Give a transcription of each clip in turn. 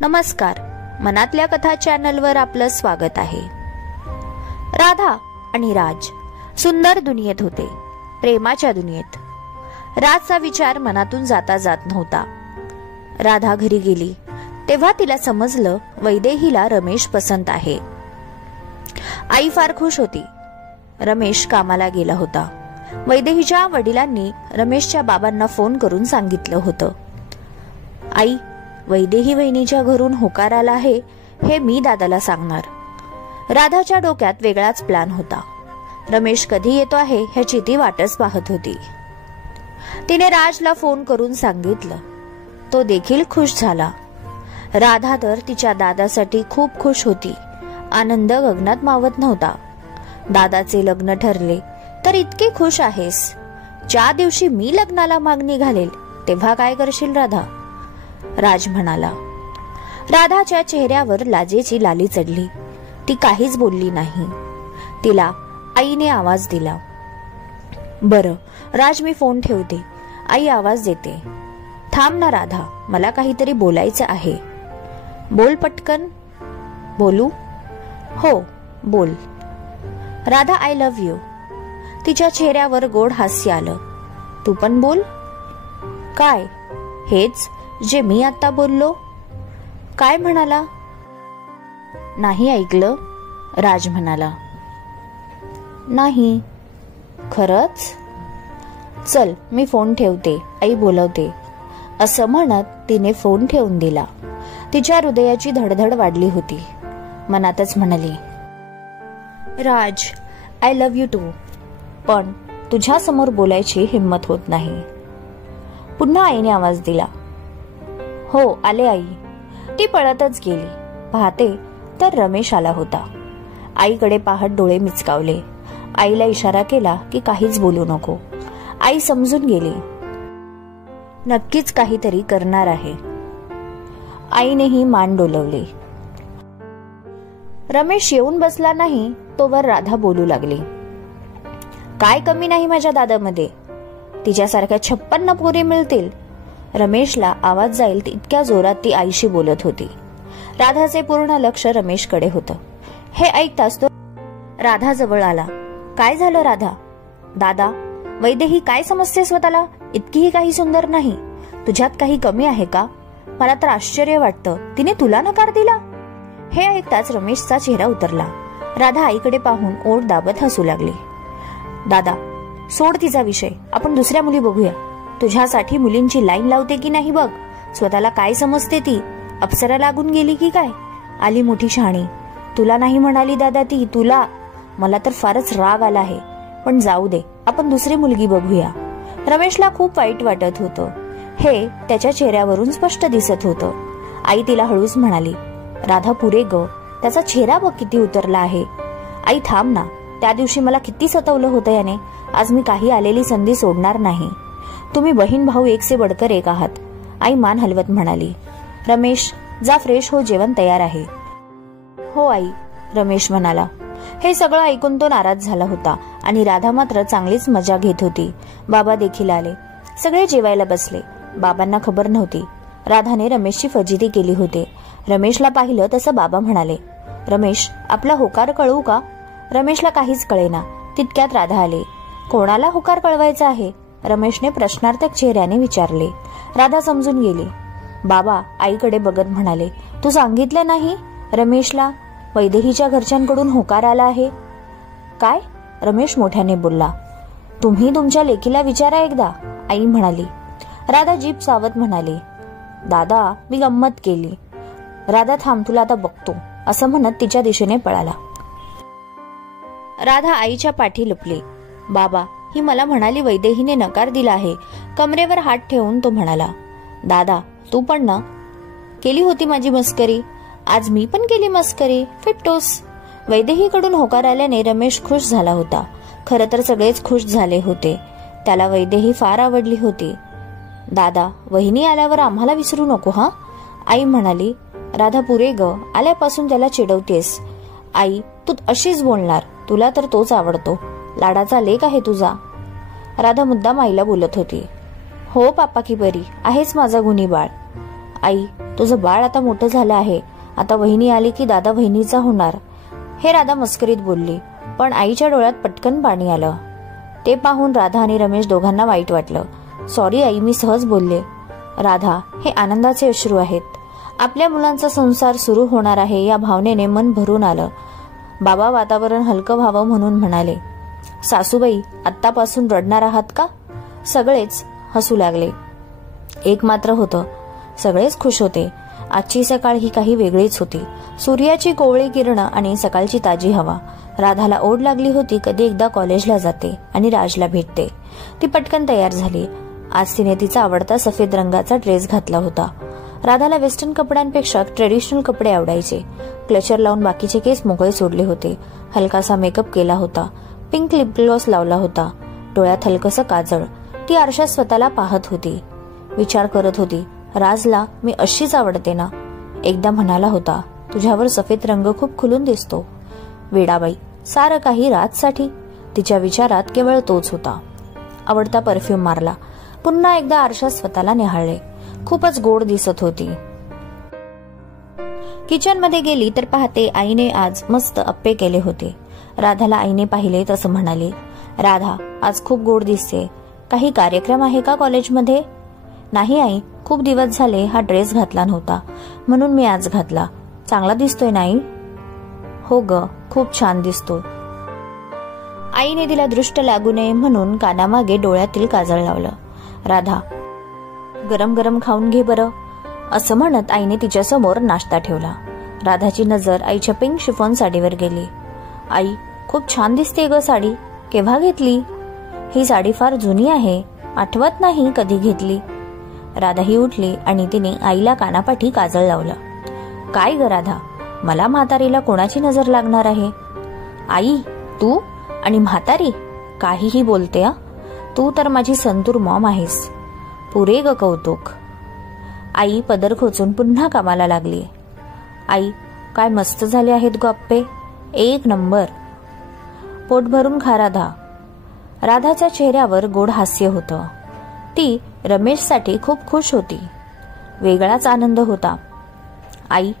नमस्कार, मनातल्या कथा चॅनलवर आपलं स्वागत आहे. राधा आणि राज सुंदर दुनियेत होते, प्रेमाच्या दुनियेत. राजचा विचार मनातून जाता जात नव्हता. राधा घरी गेली तेव्हा तिला समजलं वैदेहीला रमेश पसंत आहे. आई फार खुश होती. रमेश कामाला गेला होता. वैदेहीच्या वडिलांनी रमेशच्या बाबांना फोन करून सांगितलं होतं, आई, वैदेही वहिनीच्या घरून होकार आला आहे हे मी दादाला सांगणार. राधाच्या डोक्यात वेगळाच प्लॅन होता. रमेश कधी येतो आहे ह्याची ती वाटच पाहत होती. तिने राजला फोन करून सांगितलं. तो देखील खुश झाला. राधा तर तिच्या दादासाठी खूप खुश होती. आनंद गगनात मावत नव्हता. दादाचे लग्न ठरले तर इतकी खुश आहेस. ज्या दिवशी मी लग्नाला मागणी घालेल तेव्हा काय करशील राधा? राज म्हणाला. राधाच्या चेहऱ्यावर लाजेची लाली चढली. ती काहीच बोलली नाही. तिला आईने आवाज दिला. बरं राज, मी फोन ठेवते. आई आवाज देते. थांब ना राधा, मला काहीतरी बोलायचं आहे. बोल पटकन. बोलू? हो बोल. Radha, I love you. तिच्या चेहऱ्यावर गोड हास्य आलं. तू पण बोल. काय? हेच जे मी आता बोललो. काय म्हणाला? नाही ऐकलं? राज म्हणाला. नाही. खरंच? चल मी फोन ठेवते, आई बोलवते. असं म्हणत तिने फोन ठेवून दिला. तिच्या हृदयाची धडधड वाढली होती. मनातच म्हणाली, राज, आय लव्ह यू टू, पण तुझ्या समोर बोलायची हिम्मत होत नाही. पुन्हा आईने आवाज दिला. हो आले आई. ती पळतच गेली. पाहते तर रमेश आला होता. आईकडे पाहत डोळे मिचकावले. आईला इशारा केला की काहीच बोलू नको. आई समजून गेली. नक्कीच काहीतरी करणार आहे. आईनेही मान डोलवली. रमेश येऊन बसला नाही तोवर राधा बोलू लागली. काय कमी नाही माझ्या दादामध्ये? तिच्यासारख्या 56 पोरी मिळतील. रमेशला आवाज जाईल इतक्या जोरात ती आईशी बोलत होती. राधाचे पूर्ण लक्ष रमेशकडे होतं. हे ऐकताच तो राधा जवळ आला. काय झालं राधा? दादा, वैदेही काय समजते स्वतःला? इतकीही काही सुंदर नाही. तुझ्यात काही कमी आहे का? मला तर आश्चर्य वाटतं, तिने तुला नकार दिला. हे ऐकताच रमेशचा चेहरा उतरला. राधा आईकडे पाहून ओठ दाबत हसू लागली. दादा, सोड तिचा विषय, आपण दुसऱ्या मुली बघूया. तुझ्यासाठी मुलींची लाईन लावते की नाही बघ. स्वतःला काय समजते ती? अप्सरा लागून गेली की काय? आली मोठी शहाणी. तुला नाही म्हणाली दादा ती, तुला. मला तर फारच राग आला आहे. पण जाऊ दे, आपण दुसरी मुलगी बघूया. रमेशला खूप वाईट वाटत होतं. हे त्याच्या चेहऱ्यावरून स्पष्ट दिसत होतं. आई तिला हळूच म्हणाली, राधा पुरे ग, त्याचा चेहरा बघ किती उतरला आहे. आई थांब ना, त्या दिवशी मला किती सतवलं होतं याने. आज मी काही आलेली संधी सोडणार नाही. तुम्ही बहीण भाऊ एक से बडकर एक आहात. आई मान हलवत म्हणाली. रमेश, जा फ्रेश हो, जेवण तयार आहे. हो आई, रमेश म्हणाला. हे सगळं ऐकून तो नाराज झाला होता आणि राधा मात्र चांगलीच मजा घेत होती. बाबा देखील आले. सगळे जेवायला बसले. बाबांना खबर नव्हती. राधाने रमेशची फजिती केली होती. रमेशला पाहिलं तसं बाबा म्हणाले, रमेश, आपला होकार कळवू का? रमेशला काहीच कळेना. तितक्यात राधा आले. कोणाला होकार कळवायचा आहे? रमेशने प्रश्नार्थक चेहऱ्याने विचारले. राधा समजून गेली. बाबा आईकडे बघत म्हणाले, तू सांगितलं नाही रमेशला वैदेहीच्या घरच्यांकडून होकार आला आहे? काय? रमेश मोठ्याने बोलला. तुम्ही तुमच्या लेकीला विचारा एकदा, आई म्हणाली. राधा जीभ सावत म्हणाली, दादा मी गंमत केली. राधा थांब, तुला आता बघतो, असं म्हणत तिच्या दिशेने पळाला. राधा आईच्या पाठी लपली. बाबा, ही मला म्हणाली वैदेहीने नकार दिला आहे. कमरेवर हात ठेवून तो म्हणाला, दादा तू पण ना केली होती माझी मस्करी. आज मी पण केली मस्करी. फिटतोस. वैदेहीकडून होकार आल्याने रमेश खुश झाला होता. खरं तर सगळेच खुश झाले होते. त्याला वैदेही फार आवडली होती. दादा, वहिनी आल्यावर आम्हाला विसरू नको हा, आई म्हणाली. राधा पुरे ग, आल्यापासून त्याला चिडवतेस. आई, तू अशीच बोलणार. तुला तर तोच आवडतो. लाडाचा लेक आहे तुझा. राधा मुद्दाम आईला बोलत होती. हो पापा की परी, आहेच माझा गुणी बाळ. आई, तुझं बाळ आता मोठं झालं आहे, आता वहिनी आली की दादा वहिनीचा होणार, हे राधा मस्करीत बोलली. पण आईच्या डोळ्यात पटकन पाणी आलं. ते पाहून राधा आणि रमेश दोघांना वाईट वाटलं. सॉरी आई, मी सहज बोलले. राधा, हे आनंदाचे अश्रू आहेत. आपल्या मुलांचा संसार सुरू होणार आहे या भावनेने मन भरून आलं. बाबा वातावरण हलकं व्हावं म्हणून म्हणाले. सासूबाई, आत्तापासून रडणार आहात का? सगळेच हसू लागले. एक मात्र होतं, सगळेच खुश होते. आजची सकाळ ही काही वेगळीच होती. सूर्याची कोवळी किरणं आणि सकाळची ताजी हवा. राधाला ओढ लागली होती कधी एकदा कॉलेजला जाते आणि राजला भेटते. ती पटकन तयार झाली. आज तिने तिचा आवडता सफेद रंगाचा ड्रेस घातला होता. राधाला वेस्टर्न कपड्यांपेक्षा ट्रेडिशनल कपडे आवडायचे. क्लचर लावून बाकीचे केस मोकळे सोडले होते. हलकासा मेकअप केला होता. पिंक लिप ग्लॉस लावला होता. डोळ्यात हलकसं काजळ. ती आरशात स्वतःला पाहत होती. विचार करत होती, राजला मी अशीच आवडते ना? एकदा म्हणाला होता, तुझ्यावर सफेद रंग खूप खुलून दिसतो. वेडाबाई, सारं काही राजसाठी. तिच्या विचारात केवळ तोच होता. आवडता परफ्यूम मारला. पुन्हा एकदा आरशात स्वतःला निहाळले. खूपच गोड दिसत होती. किचन मध्ये गेली तर पाहते आईने आज मस्त अप्पे केले होते. राधाला आईने पाहिले तसं म्हणाली, राधा, आज खूप गोड दिसते. काही कार्यक्रम आहे का कॉलेजमध्ये? नाही आई, खूप दिवस झाले हा ड्रेस घातला नव्हता, म्हणून मी आज घातला. चांगला दिसतोय नाही? हो ग, खूप छान दिसतो. आईने तिला दृष्ट लागू नये म्हणून कानामागे डोळ्यातील काजळ लावलं. राधा, गरम गरम खाऊन घे बरं, असं म्हणत आईने तिच्यासमोर नाश्ता ठेवला. राधाची नजर आईच्या पिंक शिफॉन साडीवर गेली. आई, खूप छान दिसते ग साडी. केव्हा घेतली? ही साडी फार जुनी आहे, आठवत नाही कधी घेतली. राधा ही उठली आणि तिने आईला कानापाठी काजळ लावलं. काय ग राधा, मला म्हातारीला कोणाची नजर लागणार आहे? आई, तू आणि म्हातारी? काहीही बोलते हा. तू तर माझी संतूर मॉम आहेस. पुरे ग कौतुक. आई पदर खोचून पुन्हा कामाला लागली. आई, काय मस्त झाले आहेत ग अप्पे, एक नंबर. पोट भरून खा राधा. राधाच्या चेहऱ्यावर गोड हास्य होतं. ती रमेशसाठी खूप खुश होती. वेगळाच आनंद होता. आई,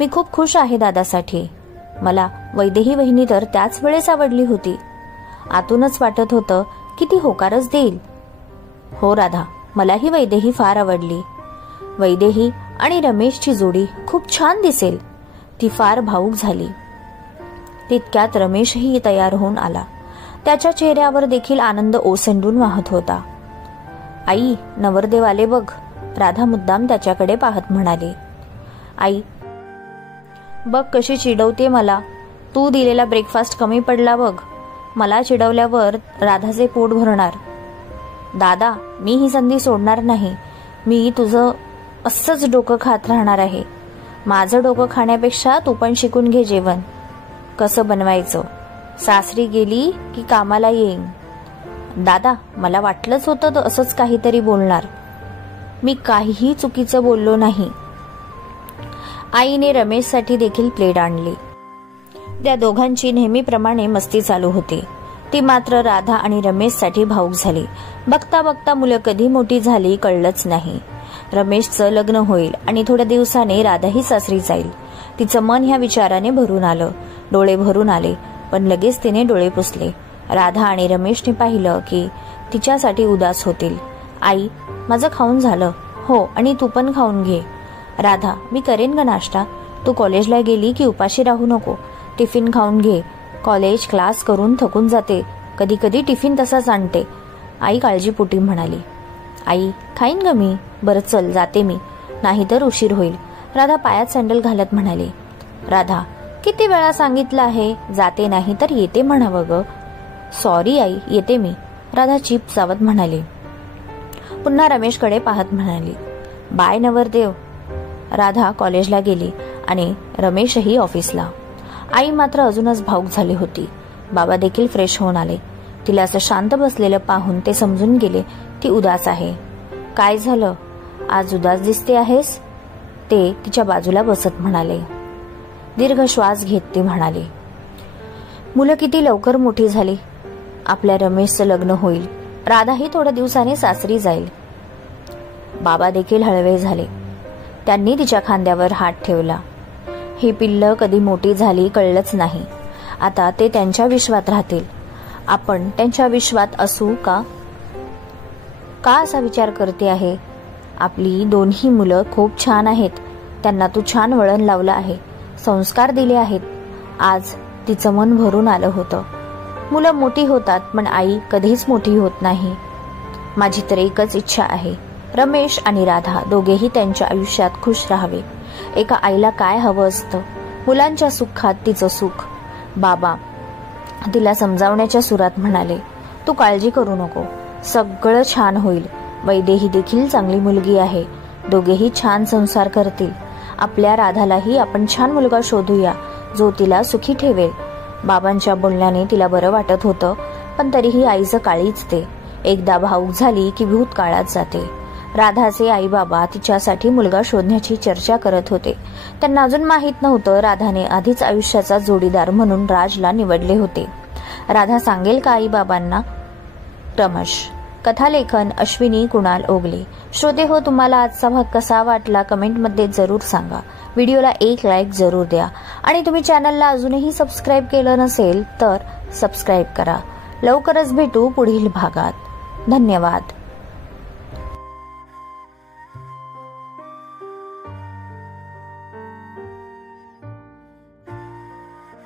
मी खूप खुश आहे दादासाठी. मला वैदेही वहिनी तर त्याच वेळेस आवडली होती. आतूनच वाटत होतं की ती होकारच देईल. हो राधा, मलाही वैदेही फार आवडली. वैदेही आणि रमेशची जोडी खूप छान दिसेल. ती फार भावूक झाली. तितक्यात रमेशही तयार होऊन आला. त्याच्या चेहऱ्यावर देखील आनंद ओसंडून वाहत होता. आई, नवरदेव आले बघ, राधा मुद्दाम त्याच्याकडे पाहत म्हणाली. आई, बघ कशी चिडवते मला. तू दिलेला ब्रेकफास्ट कमी पडला बघ. मला चिडवल्यावर राधाचे पोट भरणार. दादा, मी ही संधी सोडणार नाही. मी तुझं असंच डोकं खात राहणार आहे. माझं डोकं खाण्यापेक्षा तू पण शिकून घे जेवण कसं बनवायचं. सासरी गेली की कामाला येईन. दादा, मला वाटलंच होतं असंच काहीतरी बोलणार. मी काहीही चुकीचं बोललो नाही. आईने रमेशसाठी देखील प्लेट आणली. त्या दोघांची नेहमीप्रमाणे मस्ती चालू होती. ती मात्र राधा आणि रमेशसाठी भावूक झाली. बघता बघता मुलं कधी मोठी झाली कळलंच नाही. रमेशचं लग्न होईल आणि थोड्या दिवसाने राधाही सासरी जाईल. तिचं मन ह्या विचाराने भरून आलं. डोळे भरून आले, पण लगेच तिने डोळे पुसले. राधा आणि रमेशने पाहिलं की तिच्यासाठी उदास होतील. आई, माझं खाऊन झालं. हो, आणि तू पण खाऊन घे. राधा, मी करेन ग नाश्ता. तू कॉलेजला गेली की उपाशी राहू नको. टिफिन खाऊन घे. कॉलेज क्लास करून थकून जाते. कधी कधी टिफिन तसाच आणते. आई काळजीपोटी म्हणाली. आई, खाईन ग मी. बरं चल, जाते मी, नाहीतर उशीर होईल. राधा पायात सँडल घालत म्हणाली. राधा, किती वेळा सांगितलं आहे, जाते नाही तर येते म्हणावं ग. सॉरी आई, येते मी, राधा चीप चावत म्हणाली. पुन्हा रमेशकडे पाहत म्हणाली. बाय नवरदेव. राधा कॉलेजला गेली आणि रमेशही ऑफिसला. आई मात्र अजूनच भावूक झाली होती. बाबा देखील फ्रेश होऊन आले. तिला असं शांत बसलेलं पाहून ते समजून गेले ती उदास आहे. काय झालं, आज उदास दिसते आहेस? ते तिच्या बाजूला बसत म्हणाले. दीर्घ श्वास घेत ती म्हणाली, मुलं किती लवकर मोठी झाली. आपल्या रमेशचं लग्न होईल. राधाही थोड्या दिवसाने सासरी जाईल. बाबा देखील हळवे झाले. त्यांनी तिच्या खांद्यावर हात ठेवला. ही पिल्लं कधी मोठी झाली कळलंच नाही. आता ते त्यांच्या विश्वात राहतील. आपण त्यांच्या विश्वात असू का असा विचार करते आहे. आपली दोन्ही मुलं खूप छान आहेत. त्यांना तू छान वळण लावलं आहे, संस्कार दिले आहेत. आज तिचं मन भरून आलं होतं. मुलं मोठी होतात पण आई कधीच मोठी होत नाही. माझी तर एकच इच्छा आहे, रमेश आणि राधा दोघेही त्यांच्या आयुष्यात खुश राहावे. एका आईला काय हवं असतं? मुलांच्या सुखात तिचं सुख. बाबा तिला समजावण्याच्या सुरात म्हणाले, तू काळजी करू नको, सगळं छान होईल. वैदेही देखील चांगली मुलगी आहे. दोघेही छान संसार करतील. आपल्या राधालाही आपण छान मुलगा शोधूया, जो तिला सुखी ठेवेल. बाबांच्या बोलण्याने तिला बरं वाटत होतं, पण तरीही आईचं काळीच ते. एकदा भावूक झाली की भूतकाळात जाते. राधाचे आई बाबा तिच्यासाठी मुलगा शोधण्याची चर्चा करत होते. त्यांना अजून माहीत नव्हतं राधाने आधीच आयुष्याचा जोडीदार म्हणून राजला निवडले होते. राधा सांगेल का आई बाबांना? रमेश. कथालेखन अश्विनी कुणाल ओगले. श्रोते हो, तुम्हाला आजचा भाग कसा वाटला कमेंटमध्ये जरूर सांगा. व्हिडिओला एक लाईक जरूर द्या आणि तुम्ही चॅनलला अजूनही सबस्क्राईब केलं नसेल तर सबस्क्राईब करा. लवकरच भेटू पुढील भागात. धन्यवाद.